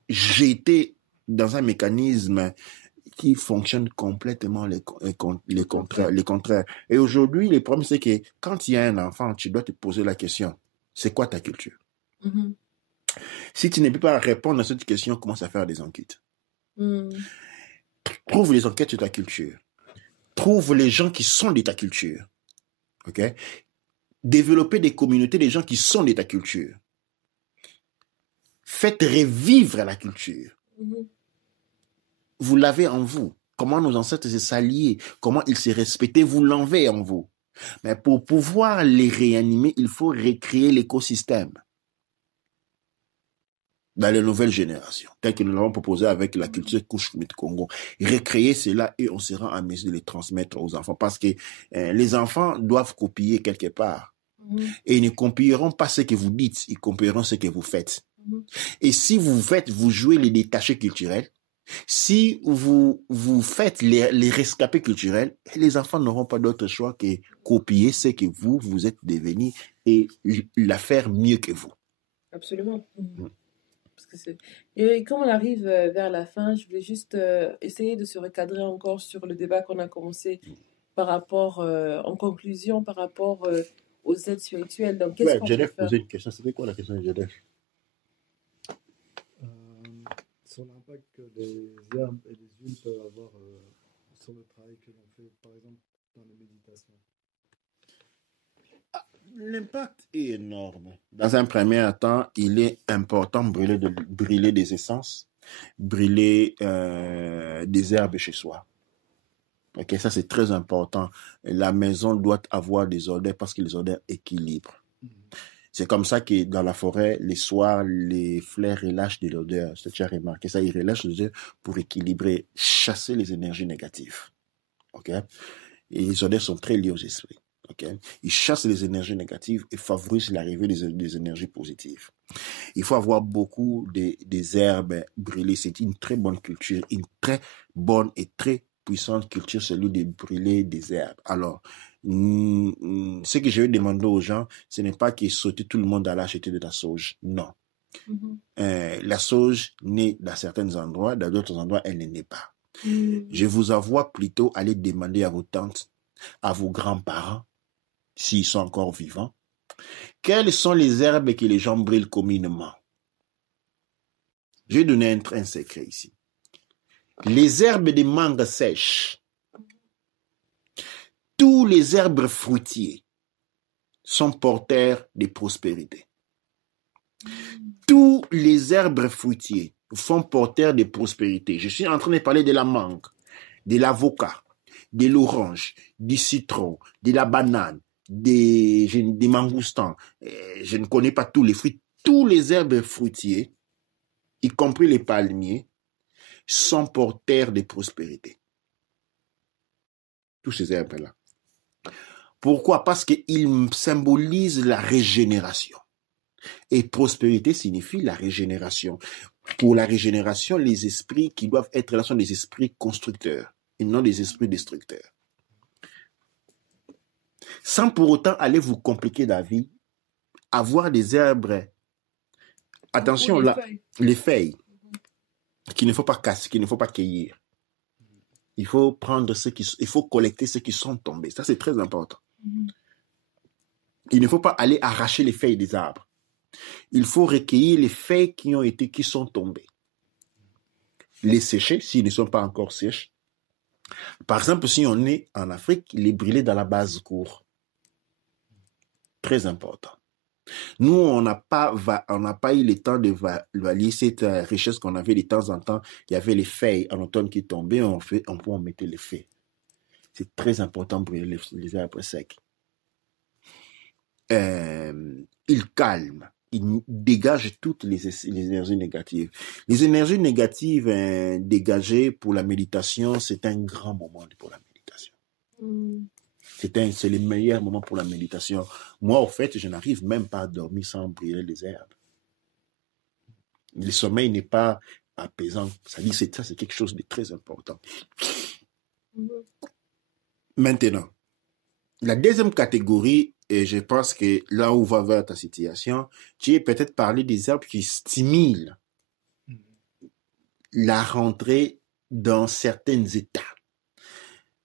jetés dans un mécanisme qui fonctionnent complètement les contraires. Et aujourd'hui, le problème, c'est que quand il y a un enfant, tu dois te poser la question, c'est quoi ta culture? Si tu ne peux pas répondre à cette question, commence à faire des enquêtes. Trouve les enquêtes sur ta culture. Trouve les gens qui sont de ta culture. OK? Développer des communautés des gens qui sont de ta culture. Faites revivre la culture. Vous l'avez en vous. Comment nos ancêtres se s'alliaient, comment ils se respectaient, vous l'avez en vous. Mais pour pouvoir les réanimer, il faut recréer l'écosystème dans les nouvelles générations, tel que nous l'avons proposé avec la culture Couche-Mit Congo. Recréer cela et on sera en mesure de les transmettre aux enfants parce que les enfants doivent copier quelque part. Et ils ne copieront pas ce que vous dites, ils copieront ce que vous faites. Et si vous jouez les détachés culturels, si vous faites les rescapés culturels, les enfants n'auront pas d'autre choix que copier ce que vous êtes devenus et la faire mieux que vous. Absolument. Et comme on arrive vers la fin, je voulais juste essayer de se recadrer encore sur le débat qu'on a commencé par rapport, en conclusion, par rapport aux aides spirituelles. Donc, qu'est-ce qu'on peut faire? Posé une question. C'était quoi la question de Jodef? Sur l'impact que les herbes et les huiles peuvent avoir sur le travail que l'on fait, par exemple, dans les méditations. L'impact est énorme. Dans un premier temps, il est important de brûler des essences, brûler des herbes chez soi. Ok, ça c'est très important. La maison doit avoir des odeurs parce que les odeurs équilibrent. C'est comme ça que dans la forêt, les soirs, les fleurs relâchent de l'odeur. Tu as remarqué ça, ils relâchent l'odeur pour équilibrer, chasser les énergies négatives. Ok? Et les odeurs sont très liées aux esprits. Okay? Ils chassent les énergies négatives et favorisent l'arrivée des énergies positives. Il faut avoir beaucoup des herbes brûlées. C'est une très bonne culture, une très bonne et très puissante culture, celui de brûler des herbes. Alors, ce que je vais demander aux gens, ce n'est pas qu'ils sautent tout le monde à l'acheter de la sauge. Non. La sauge naît dans certains endroits, dans d'autres endroits, elle ne naît pas. Je vous envoie plutôt aller demander à vos tantes, à vos grands-parents, s'ils sont encore vivants, quelles sont les herbes que les gens brûlent communément. Je vais donner un secret ici. Les herbes de mangue sèches, tous les arbres fruitiers sont porteurs de prospérité. Tous les arbres fruitiers sont porteurs de prospérité. Je suis en train de parler de la mangue, de l'avocat, de l'orange, du citron, de la banane, des mangoustans. Je ne connais pas tous les fruits. Tous les arbres fruitiers, y compris les palmiers, sont porteurs de prospérité. Tous ces herbes-là. Pourquoi? Parce qu'ils symbolisent la régénération. Et prospérité signifie la régénération. Pour la régénération, les esprits qui doivent être là sont des esprits constructeurs et non des esprits destructeurs. Sans pour autant aller vous compliquer la vie, avoir des herbes, attention là, les feuilles, qu'il ne faut pas casser, qu'il ne faut pas cueillir. Il faut prendre il faut collecter ceux qui sont tombés. Ça, c'est très important. Il ne faut pas aller arracher les feuilles des arbres. Il faut recueillir les feuilles qui sont tombées. Les sécher, s'ils ne sont pas encore sèches. Par exemple, si on est en Afrique, les brûler dans la basse-cour. Très important. Nous, on n'a pas eu le temps de valider cette richesse qu'on avait de temps en temps. Il y avait les feuilles en automne qui tombaient, on peut en mettre les feuilles. C'est très important de brûler les arbres secs. Il calme, il dégage toutes les énergies négatives. Les énergies négatives dégagées pour la méditation, c'est un grand moment pour la méditation. C'est le meilleur moment pour la méditation. Moi, au fait, je n'arrive même pas à dormir sans brûler les herbes. Le sommeil n'est pas apaisant. Ça dit, c'est quelque chose de très important. Maintenant, la deuxième catégorie, et je pense que là où va vers ta situation, tu as peut-être parlé des herbes qui stimulent la rentrée dans certains états.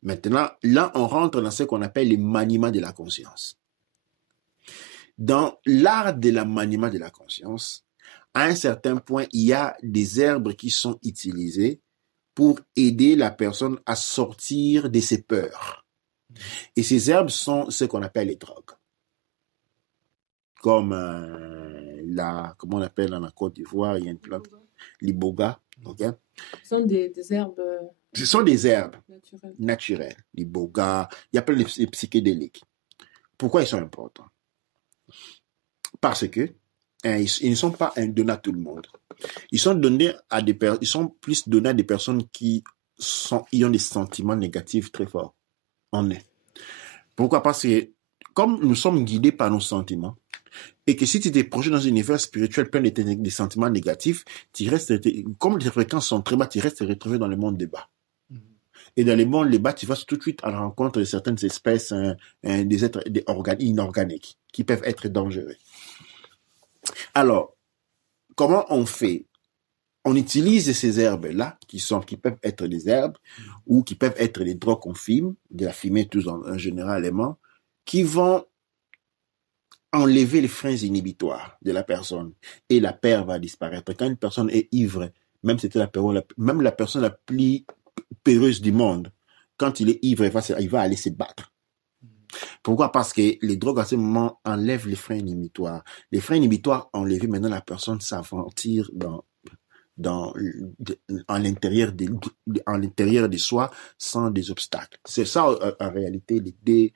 Maintenant, là, on rentre dans ce qu'on appelle le maniement de la conscience. Dans l'art de la maniement de la conscience, à un certain point, il y a des herbes qui sont utilisées pour aider la personne à sortir de ses peurs. Et ces herbes sont ce qu'on appelle les drogues. Comme comment on appelle dans la Côte d'Ivoire, il y a une plante, l'iboga. Okay? Ce sont des herbes. Ce sont des herbes naturelles. L'iboga, il y a plein de psychédéliques. Pourquoi ils sont importants? Parce que ils ne sont pas donnés à tout le monde. Ils sont donnés à ils sont plus donnés à des personnes qui ont des sentiments négatifs très forts en eux. Pourquoi? Parce que comme nous sommes guidés par nos sentiments, et que si tu te projettes dans un univers spirituel plein de sentiments négatifs, comme les fréquences sont très bas, tu restes retrouvé dans le monde des bas. Et dans le monde des bas, tu vas tout de suite à la rencontre de certaines espèces, des êtres inorganiques qui peuvent être dangereux. Alors, comment on fait? On utilise ces herbes-là, qui peuvent être des herbes, ou qui peuvent être des drogues qu'on fume, de la fumée tous généralement, qui vont enlever les freins inhibitoires de la personne. Et la peur va disparaître. Quand une personne est ivre, même la personne la plus peureuse du monde, quand il est ivre, il va aller se battre. Pourquoi? Parce que les drogues à ce moment enlèvent les freins inhibitoires. Les freins inhibitoires enlevés, maintenant la personne s'aventure en l'intérieur de soi sans des obstacles. C'est ça en réalité les deux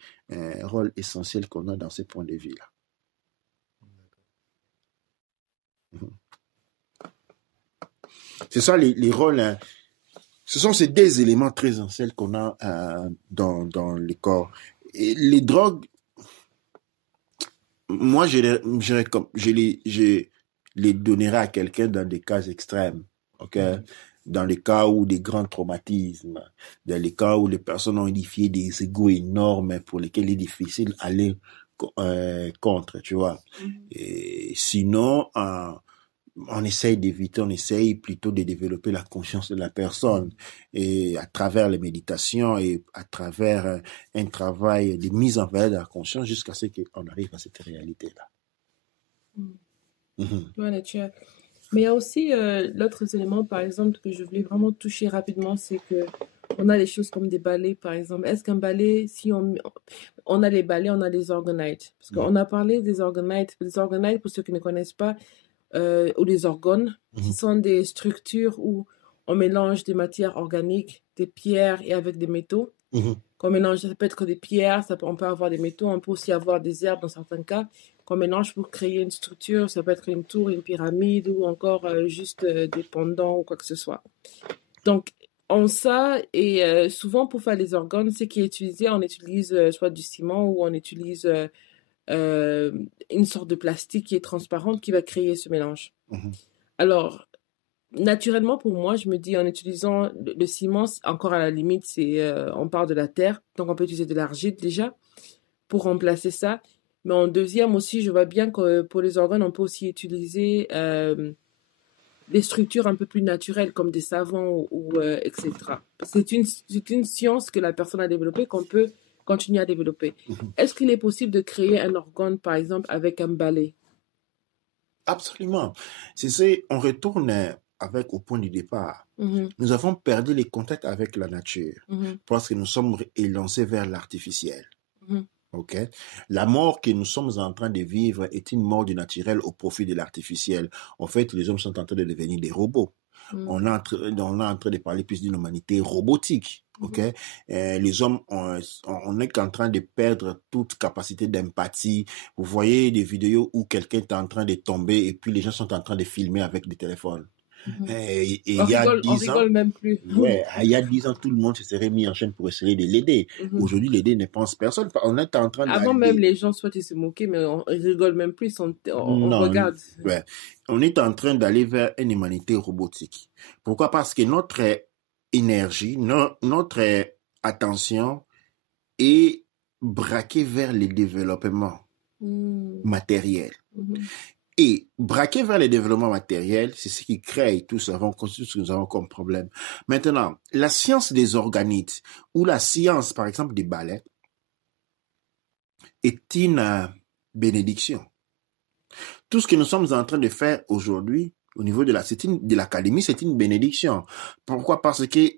rôles essentiels qu'on a dans ce point de vue-là. C'est ça les rôles. Ce sont ces deux éléments très essentiels qu'on a dans le corps. Et les drogues, moi, je les donnerai à quelqu'un dans des cas extrêmes, ok? Dans les cas où des grands traumatismes, dans les cas où les personnes ont édifié des égos énormes pour lesquels il est difficile d'aller contre, tu vois. Et sinon, on essaye d'éviter, on essaye plutôt de développer la conscience de la personne et à travers les méditations et à travers un travail de mise en valeur de la conscience jusqu'à ce qu'on arrive à cette réalité-là. Voilà, mais il y a aussi l'autre élément, par exemple, que je voulais vraiment toucher rapidement, c'est que on a des choses comme des balais, par exemple. Est-ce qu'un balai, si on a les balais, on a les orgonites? Parce qu'on a parlé des orgonites. Les orgonites, pour ceux qui ne connaissent pas, ou les orgones, qui sont des structures où on mélange des matières organiques, des pierres et avec des métaux. Qu'on mélange, ça peut être des pierres, on peut avoir des métaux, on peut aussi avoir des herbes dans certains cas, qu'on mélange pour créer une structure, ça peut être une tour, une pyramide ou encore juste des pendants ou quoi que ce soit. Donc, et souvent pour faire les organes, ce qui est utilisé, on utilise soit du ciment ou on utilise une sorte de plastique qui est transparente qui va créer ce mélange. Alors, naturellement, pour moi, je me dis en utilisant le ciment, encore à la limite, on part de la terre, donc on peut utiliser de l'argile déjà pour remplacer ça. Mais en deuxième aussi, je vois bien que pour les organes, on peut aussi utiliser des structures un peu plus naturelles comme des savons etc. C'est une science que la personne a développée qu'on peut continuer à développer. Est-ce qu'il est possible de créer un organe, par exemple, avec un balai? Absolument. On retourne au point du départ. Nous avons perdu les contacts avec la nature parce que nous sommes élancés vers l'artificiel. Okay? La mort que nous sommes en train de vivre est une mort du naturel au profit de l'artificiel. En fait, les hommes sont en train de devenir des robots. On est en train de parler plus d'une humanité robotique. Okay? Les hommes, on est en train de perdre toute capacité d'empathie. Vous voyez des vidéos où quelqu'un est en train de tomber et puis les gens sont en train de filmer avec des téléphones. Et on rigole même plus. Ouais, il y a 10 ans, tout le monde se serait mis en chaîne pour essayer de l'aider. Aujourd'hui, l'aider ne pense personne. On est en train Avant même, les gens soit ils se moquaient, mais on rigole même plus. On regarde. Ouais. On est en train d'aller vers une humanité robotique. Pourquoi? Parce que notre énergie, notre attention est braquée vers le développement matériel. Et braquer vers les développements matériels, c'est ce qui crée tout ce que nous avons comme problème. Maintenant, la science des organites ou la science, par exemple, des balais, est une bénédiction. Tout ce que nous sommes en train de faire aujourd'hui, au niveau de l'académie, c'est une bénédiction. Pourquoi? Parce que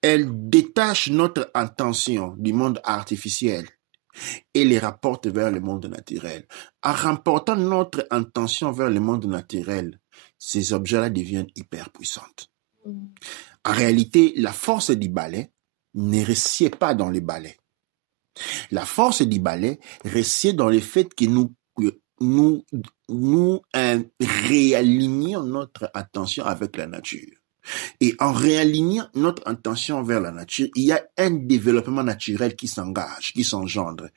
elle détache notre attention du monde artificiel et les rapporte vers le monde naturel. En remportant notre attention vers le monde naturel, ces objets-là deviennent hyper puissants. En réalité, la force du balai ne réside pas dans le balai. La force du balai réside dans le fait que nous réalignons notre attention avec la nature. Et en réalignant notre attention vers la nature, il y a un développement naturel qui s'engage, qui s'engendre,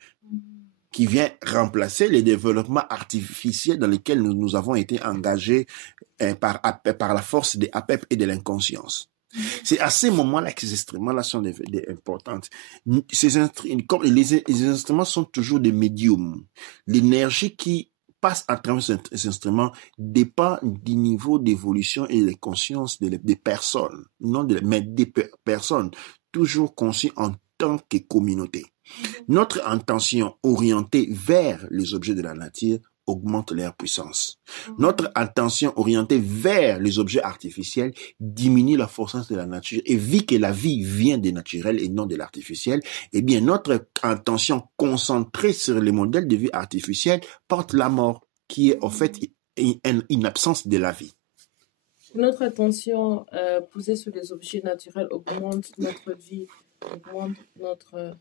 qui vient remplacer les développements artificiels dans lesquels nous avons été engagés par la force des APEP et de l'inconscience. C'est à ces moments-là que ces instruments-là sont importants. Les instruments sont toujours des médiums. L'énergie qui passe à travers ces instruments dépend du niveau d'évolution et de conscience des personnes, mais des personnes toujours conscientes en tant que communauté. Notre intention orientée vers les objets de la nature augmente leur puissance. Notre attention orientée vers les objets artificiels diminue la force de la nature. Et vu que la vie vient des naturels et non de l'artificiel, eh bien, notre attention concentrée sur les modèles de vie artificiels porte la mort, qui est en fait une absence de la vie. Notre attention posée sur les objets naturels augmente notre vie, augmente notre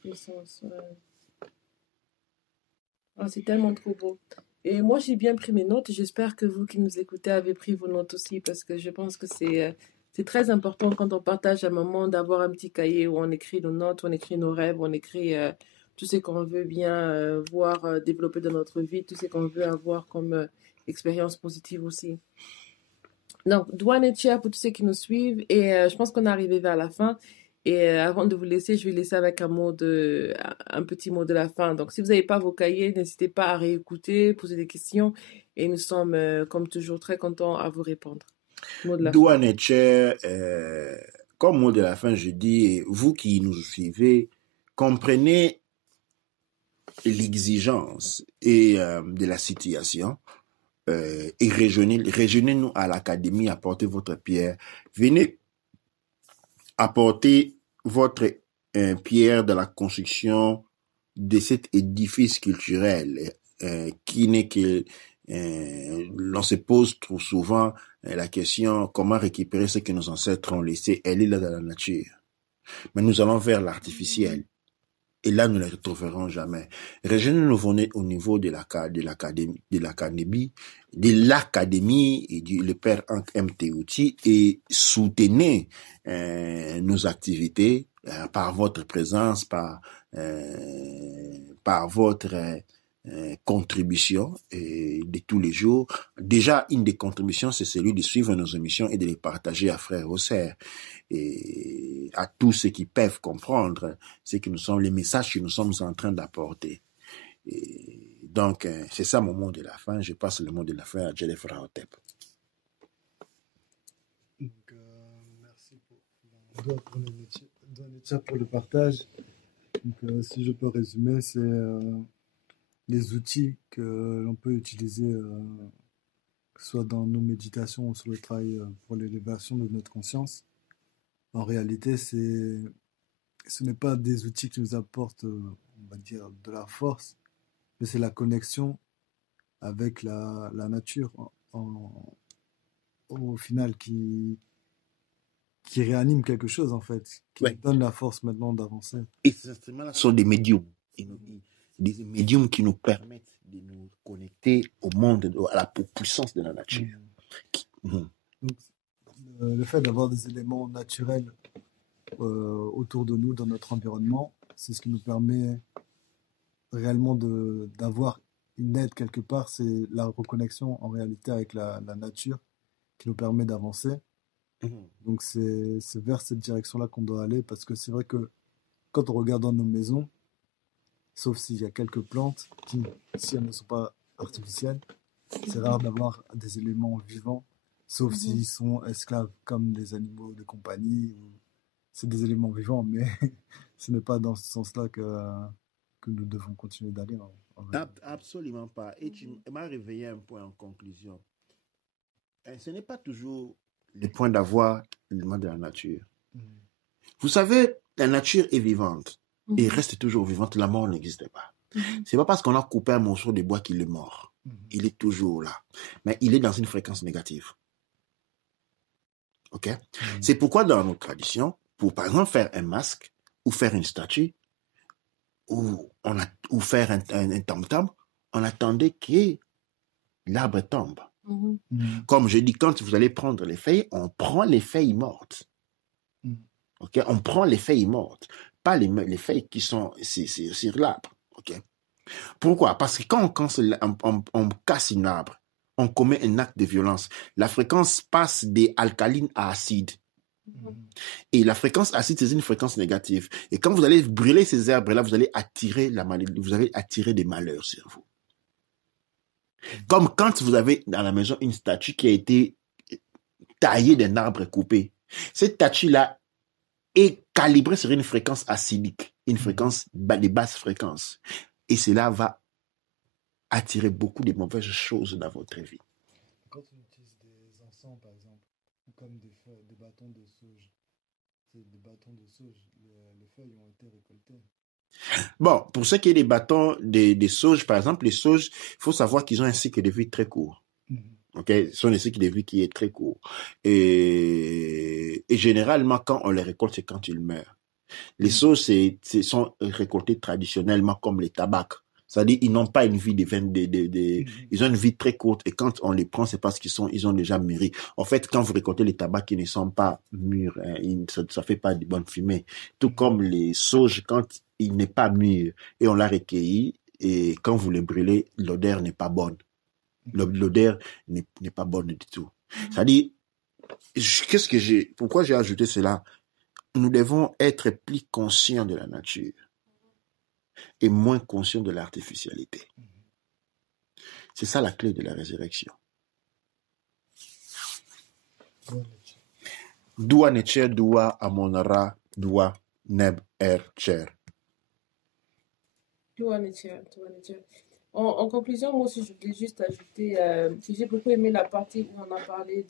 puissance. Oh, c'est tellement trop beau. Et moi, j'ai bien pris mes notes et j'espère que vous qui nous écoutez avez pris vos notes aussi parce que je pense que c'est très important quand on partage un moment d'avoir un petit cahier où on écrit nos notes, on écrit nos rêves, on écrit tout ce qu'on veut bien voir développer dans notre vie, tout ce qu'on veut avoir comme expérience positive aussi. Donc, douane et Chia pour tous ceux qui nous suivent et je pense qu'on est arrivé vers la fin. Et avant de vous laisser, je vais laisser avec un petit mot de la fin. Donc, si vous n'avez pas vos cahiers, n'hésitez pas à réécouter, poser des questions. Et nous sommes, comme toujours, très contents à vous répondre. Mot de la Douane et Chia, comme mot de la fin, je dis, vous qui nous suivez, comprenez l'exigence et de la situation et rejoignez-nous à l'académie, apportez votre pierre. Venez apporter votre pierre de la construction de cet édifice culturel qui n'est que l'on se pose trop souvent la question comment récupérer ce que nos ancêtres ont laissé. Elle est là dans la nature, mais nous allons vers l'artificiel et là nous ne les retrouverons jamais. Rejoignez-nous au niveau de l'académie et le père MTouti et soutenez nos activités par votre présence, par votre contribution de tous les jours. Déjà, une des contributions, c'est celui de suivre nos émissions et de les partager à frères et sœurs et à tous ceux qui peuvent comprendre les messages que nous sommes en train d'apporter. Et donc, c'est ça mon mot de la fin. Je passe le mot de la fin à Jelef Rahotep. Donc, merci pour le partage. Donc, si je peux résumer, c'est les outils que l'on peut utiliser, que ce soit dans nos méditations ou sur le travail pour l'élévation de notre conscience. En réalité, ce n'est pas des outils qui nous apportent, on va dire, de la force, mais c'est la connexion avec la nature au final qui réanime quelque chose en fait, qui nous donne la force maintenant d'avancer. Et ces instruments-là sont des médiums, des médiums qui nous permettent de nous connecter au monde, à la puissance de la nature. Donc, le fait d'avoir des éléments naturels autour de nous, dans notre environnement, c'est ce qui nous permet réellement d'avoir une aide quelque part, c'est la reconnexion en réalité avec la nature qui nous permet d'avancer. Donc c'est vers cette direction-là qu'on doit aller parce que c'est vrai que quand on regarde dans nos maisons, sauf s'il y a quelques plantes qui, si elles ne sont pas artificielle. C'est rare d'avoir des éléments vivants, sauf s'ils sont esclaves comme des animaux de compagnie. C'est des éléments vivants, mais ce n'est pas dans ce sens-là que nous devons continuer d'aller. Absolument pas. Et tu m'as réveillé un point en conclusion. Ce n'est pas toujours le point d'avoir l'élément de la nature. Vous savez, la nature est vivante et reste toujours vivante. La mort n'existe pas. C'est pas parce qu'on a coupé un morceau de bois qu'il est mort. Il est toujours là. Mais il est dans une fréquence négative. OK? C'est pourquoi dans nos traditions, pour par exemple faire un masque ou faire une statue ou faire un tam-tam, on attendait que l'arbre tombe. Comme je dis, quand vous allez prendre les feuilles, on prend les feuilles mortes. Okay? On prend les feuilles mortes, pas les feuilles qui sont sur l'arbre. Okay? Pourquoi? Parce que quand on casse un arbre, on commet un acte de violence. La fréquence passe des alcalines à acides. Et la fréquence acide, c'est une fréquence négative. Et quand vous allez brûler ces arbres-là, vous allez attirer des malheurs sur vous. Comme quand vous avez dans la maison une statue qui a été taillée d'un arbre coupé. Cette statue-là est calibrée sur une fréquence acidique, une fréquence de basse fréquence. Et cela va attirer beaucoup de mauvaises choses dans votre vie. Quand on utilise des encens, par exemple, ou comme des bâtons de sauge, les feuilles ont été récoltées. Bon, pour ce qui est des bâtons des sauges, par exemple, les sauges, il faut savoir qu'ils ont un cycle de vie très court. Okay? Ce sont des cycles de vie qui est très court. Et généralement, quand on les récolte, c'est quand ils meurent. Les sauges sont récoltés traditionnellement comme les tabacs. C'est-à-dire ils n'ont pas une vie ils ont une vie très courte et quand on les prend, c'est parce ils ont déjà mûri. En fait, quand vous récoltez les tabacs qui ne sont pas mûrs, ça fait pas de bonne fumée. Tout comme les sauges, quand il n'est pas mûr et on l'a recueilli et quand vous les brûlez, l'odeur n'est pas bonne. L'odeur n'est pas bonne du tout. C'est-à-dire, pourquoi j'ai ajouté cela? Nous devons être plus conscients de la nature et moins conscients de l'artificialité. C'est ça la clé de la résurrection. Dua necher, dua amonara, dua neb cher. Dua necher. En conclusion, moi aussi, je voulais juste ajouter que j'ai beaucoup aimé la partie où on a parlé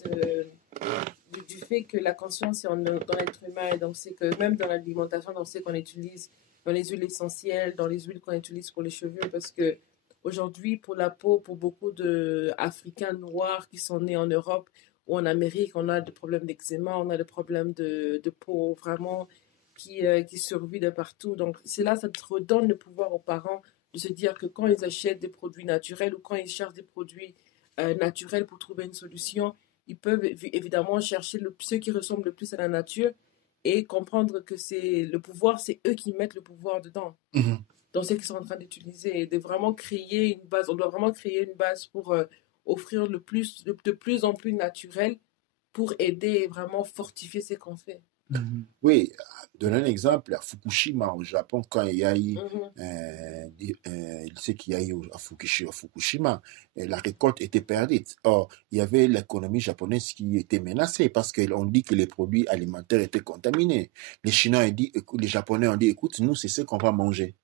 du fait que la conscience est dans l'être humain. Et donc, c'est que même dans l'alimentation, on sait qu'on utilise dans les huiles essentielles, dans les huiles qu'on utilise pour les cheveux, parce que aujourd'hui, pour la peau, pour beaucoup d'Africains noirs qui sont nés en Europe ou en Amérique, on a des problèmes d'eczéma, on a des problèmes de peau vraiment qui survivent de partout. Donc, c'est là, ça te redonne le pouvoir aux parents de se dire que quand ils achètent des produits naturels ou quand ils cherchent des produits naturels pour trouver une solution, ils peuvent évidemment chercher ceux qui ressemblent le plus à la nature et comprendre que le pouvoir, c'est eux qui mettent le pouvoir dedans, dans ce qu'ils sont en train d'utiliser, et de vraiment créer une base. On doit vraiment créer une base pour offrir de plus en plus naturel pour aider et vraiment fortifier ce qu'on fait. Oui, donner un exemple, à Fukushima au Japon, quand il y a eu ce qu'il y a eu à Fukushima, la récolte était perdue. Or, il y avait l'économie japonaise qui était menacée parce qu'on dit que les produits alimentaires étaient contaminés. Les Japonais ont dit, écoute, nous, c'est ce qu'on va manger.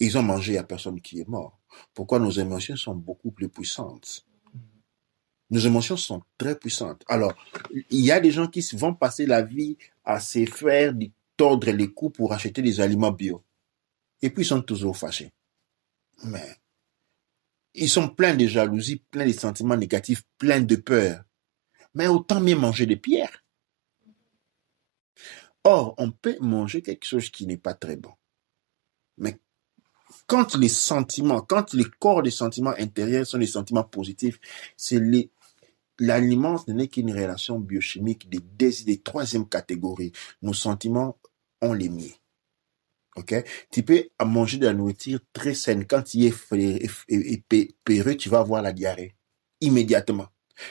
Ils ont mangé, il n'y a personne qui est mort. Pourquoi nos émotions sont beaucoup plus puissantes? Nos émotions sont très puissantes. Alors, il y a des gens qui vont passer la vie à se faire tordre les coups pour acheter des aliments bio. Et puis, ils sont toujours fâchés. Mais ils sont pleins de jalousie, pleins de sentiments négatifs, pleins de peur. Mais autant mieux manger des pierres. Or, on peut manger quelque chose qui n'est pas très bon. Mais quand les corps des sentiments intérieurs sont des sentiments positifs, l'aliment ce n'est qu'une relation biochimique de troisième catégorie. Nos sentiments, on les met. Ok? Tu peux manger de la nourriture très saine. Quand il est péreux, tu vas avoir la diarrhée immédiatement.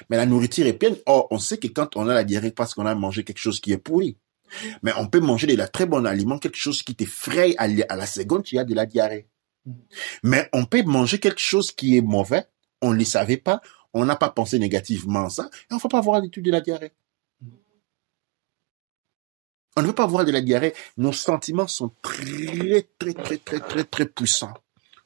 Mais la nourriture est pleine. Or, on sait que quand on a la diarrhée, parce qu'on a mangé quelque chose qui est pourri. Mais on peut manger de la très bonne aliment, quelque chose qui t'effraie à la seconde, tu as de la diarrhée. Mais on peut manger quelque chose qui est mauvais, on ne le savait pas, on n'a pas pensé négativement à ça, et on ne va pas avoir l'étude de la diarrhée. On ne veut pas avoir de la diarrhée. Nos sentiments sont très puissants.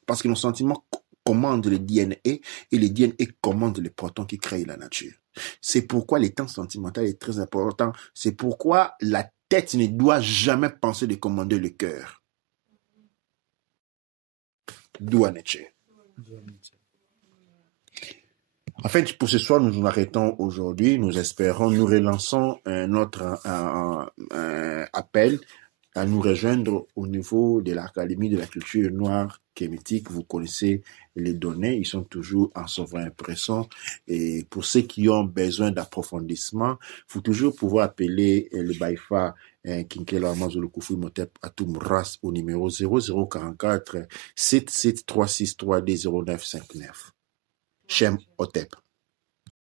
Parce que nos sentiments commandent le DNA et le DNA commande les protons qui créent la nature. C'est pourquoi l'état sentimental est très important. C'est pourquoi la tête ne doit jamais penser de commander le cœur. Dua nature. En fait, pour ce soir, nous nous arrêtons aujourd'hui. Nous espérons, nous relançons notre appel à nous rejoindre au niveau de l'Académie de la culture noire kémétique. Vous connaissez les données, ils sont toujours en surimpression. Et pour ceux qui ont besoin d'approfondissement, il faut toujours pouvoir appeler le BAIFA Kinkelo Amazulu Kufu Motep Atumras au numéro 0044 7736 3D 0959. Shem Otep.